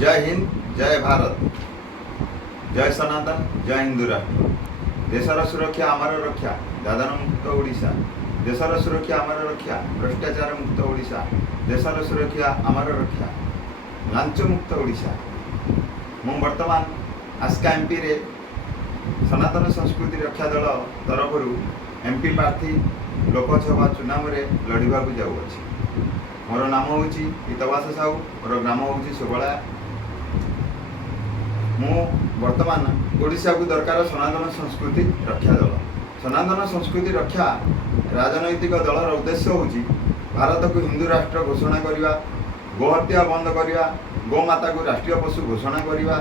जय हिंद, जय भारत, जय सनातन, जय हिंदू राष्ट्र। देशर सुरक्षा आमर रक्षा, दादन मुक्त ओडिशा। देशर सुरक्षा आमर रक्षा, भ्रष्टाचार मुक्त ओडिशा। देशर सुरक्षा आमर रक्षा, लांच मुक्त ओडिशा। मु वर्तमान आस्का एमपी रे सनातन संस्कृति रक्षा दल तरफ एमपी प्रार्थी लोकसभा चुनाव में लड़वा जाऊँगी। मोर नाम हूँ हितवास साहू, मोर ग्राम हूँ सुबला। मु वर्तमान ओडिशा को दरकार सनातन संस्कृति रक्षा दल। सनातन संस्कृति रक्षा राजनैतिक दलर उद्देश्य हूँ भारत को हिंदू राष्ट्र घोषणा करने, गोहत्या बंद करने, गोमाता को राष्ट्रीय पशु घोषणा करने,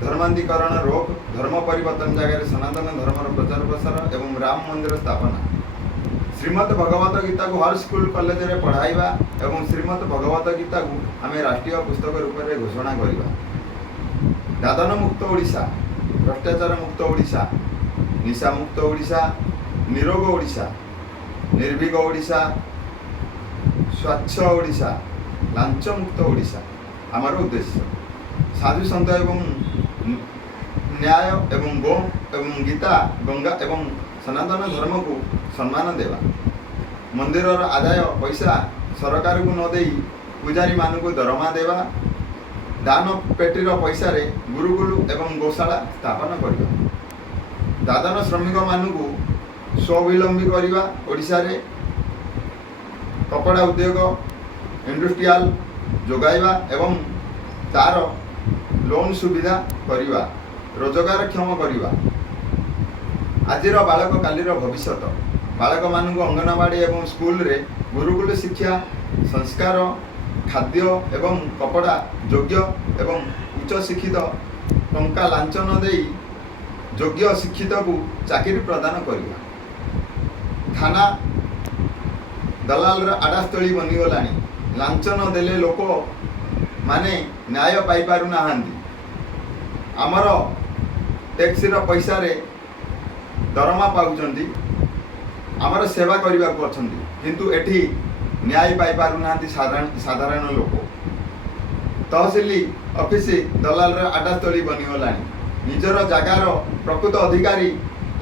धर्मांतरीकरण रोक, धर्म परिवर्तन जगह सनातन धर्मर प्रचार प्रसार एवं राम मंदिर स्थापना, श्रीमद भगवत गीता को हर स्कूल कॉलेज में पढ़ाइबा एवं श्रीमद भगवत गीता को आम राष्ट्रीय पुस्तक रूप में घोषणा करवा। दादन मुक्त ओडिशा, भ्रष्टाचार मुक्त ओडिशा, निशा मुक्त ओडिशा, निरोग ओडिशा, निर्भीक ओडिशा, स्वच्छ ओडिशा, लांच मुक्त ओडिशा आमर उद्देश्य। साधु सन्त एवं न्याय एवं गो एवं गीता गंगा एवं सनातन धर्म को सम्मान देवा। मंदिर आदाय पैसा सरकार को न दे पूजारी मान को दरमा देवा। दान पेटीर पैसा रे गुरुकुल एवं गौशाला स्थापन करवा। दादन श्रमिक मान को स्वावलंबी करवा। ओडिशा रे कपड़ा उद्योग इंडस्ट्रियल जोगाइबा एवं तार लोन सुविधा करवा, रोजगार क्षम करवा। आजिर बालक कालीर भविष्यत। बालक मान अंगनवाड़ी एवं स्कूल रे गुरुकुल शिक्षा, संस्कार, खाद्य एवं कपड़ा योग्य एवं उच्च शिक्षित टंका लांच न दे योग्य शिक्षित को चाकरी प्रदान करवा। थाना दलाल आडास्थली बनीगला। लांच न देले लोक माने न्याय पाई पारु नाहांती। आमर टैक्सर पैसा रे दरमा पाउछंती, आमर सेवा करने को अच्छी किंतु एठी न्याय पाई पारु नाहांती साधारण लोक। तहसिल ऑफिस दलाल आडास्थली बनीगला। निजर जगार प्रकृत अधिकारी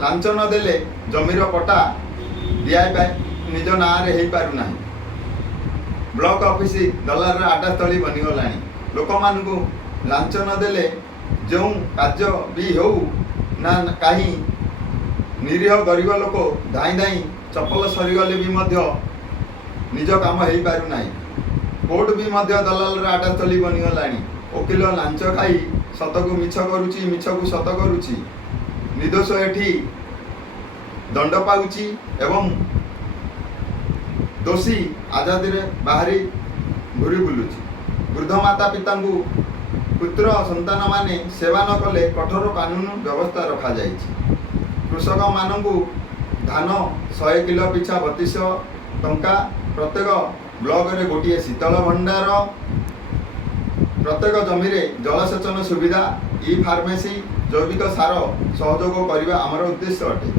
लांच न देले जमीर पट्टा दिया निज ना रे पारु नाही। ब्लॉक ऑफिस दलाल आडास्थली बनीगला। लोक मान को लांच न देले जो कार्य भी हो ना कहीं निरीह गरीब लोक धाई धाई चप्पल सरीगले भी मध्य निज काम हो पारु नाही। कोर्ट भी मध्य दलाल आडास्थली बनीगला। वकिल लांच खाई सत को मिछ करुची, मिछ को सत करुची। निर्दोष एठी दंड पाउची एवं दोषी आजादी रे बाहरी घूरी बुलुची। वृद्ध माता पिता को पुत्र संतान माने सेवा न कले कठोर कानून व्यवस्था रखा जाइछि। कृषक मानू धान 100 किलो पिछा 3200 टंका, प्रत्येक ब्लॉक रे गोटे शीतल भंडार, प्रत्येक जमी रे जलसेचन सुविधा, ई फार्मेसी, जैविक सार सहयोग करने आमर उद्देश्य अटे।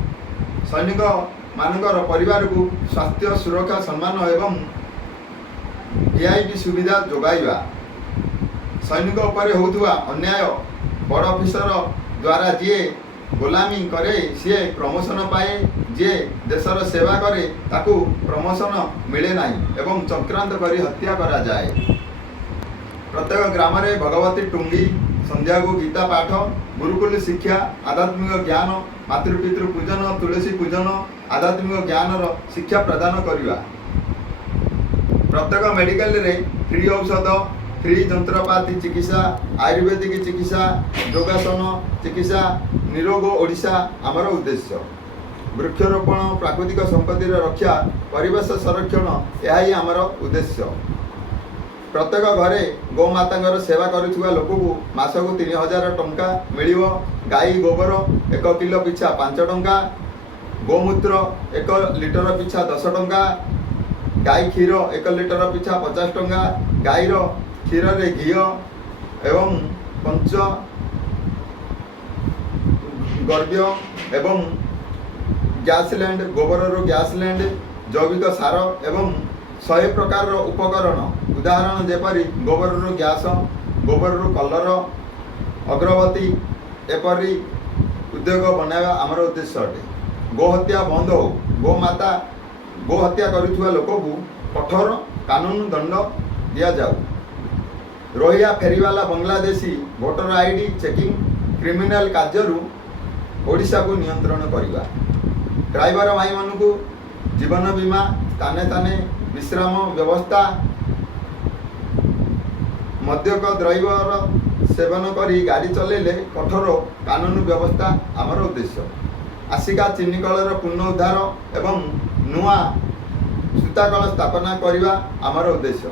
सैनिक मानकर परिवार को स्वास्थ्य सुरक्षा सम्मान एवं वीआईपी सुविधा जोगाइबा। सैनिक उपर होउथुवा अन्याय बड़ ऑफिसर द्वारा जे गोलामी करे सी प्रमोशन पाए, जे देशर सेवा करे ताकू प्रमोशन मिले नहीं एवं चक्रांत करी हत्या करा जाए। प्रत्येक ग्राम रे भगवती टुंगी, संध्या को गीता पाठ, गुरुकुल शिक्षा, आध्यात्मिक ज्ञान, मातृपितृ पूजन, तुलसी पूजन, आध्यात्मिक ज्ञान शिक्षा प्रदान करवा। प्रत्येक मेडिकल रे फ्री औषध, फ्री जंत्रपाति चिकित्सा, आयुर्वेदिक चिकित्सा, योगासन चिकित्सा, निरोग ओडिशा आमर उद्देश्य। वृक्षरोपण, प्राकृतिक संपत्तिर रक्षा, परिवेश संरक्षण यही आमर उद्देश्य। प्रत्येक घरे गोमाता सेवा करुवा लोक को मासक 3000 टंका मिलिव। गाई गोबर 1 किलो पिछा 5 टंका, गोमूत्र 1 लिटर पिछा 10 टंका, गाई क्षीर 1 लिटर पिछा 50 टंका, गाईर क्षीर रे घी एवं पंच गर्भ्य एवं गैसलैंड, गोबर गैसलैंड, जैविक सार एवं 100 प्रकार उपकरण, उदाहरण जेपरी गोबर गैस, ଗୋବରରୁ କଲର, ଅଗରବତୀ ଏପରି ଉଦ୍ୟୋଗ ବନାଇବା ଆମର ଉଦ୍ଦେଶ୍ୟ ଅଟେ। ଗୋହତ୍ୟା ବନ୍ଦ ହେଉ। ଗୋ ହତ୍ୟା କରୁଥିବା ଲୋକକୁ କଠୋର କାନୁନ ଦଣ୍ଡ ଦିଆଯାଉ। ରୋହିଆ ଫେରିବାଲା Bangladeshi voter ID checking criminal କାର୍ଯ୍ୟରୁ ଓଡ଼ିଶାକୁ ନିୟନ୍ତ୍ରଣ କରିବା। ଡ୍ରାଇଭର ଭାଇମାନଙ୍କୁ ଜୀବନ ବୀମା, ସ୍ଥାନେ ବିଶ୍ରାମ ବ୍ୟବସ୍ଥା, ମଦ୍ୟକ ଦ୍ରବ୍ୟର ସେବନ କରି ଗାଡ଼ି ଚଲେଇଲେ କଠୋର କାନୁନ ବ୍ୟବସ୍ଥା ଆମର ଉଦ୍ଦେଶ୍ୟ। ଆସିକା ଚିନିକଳର ପୁନରୁଦ୍ଧାର ଏବଂ ନୂଆ ସୂତାକଳ ସ୍ଥାପନା କରିବା ଆମର ଉଦ୍ଦେଶ୍ୟ।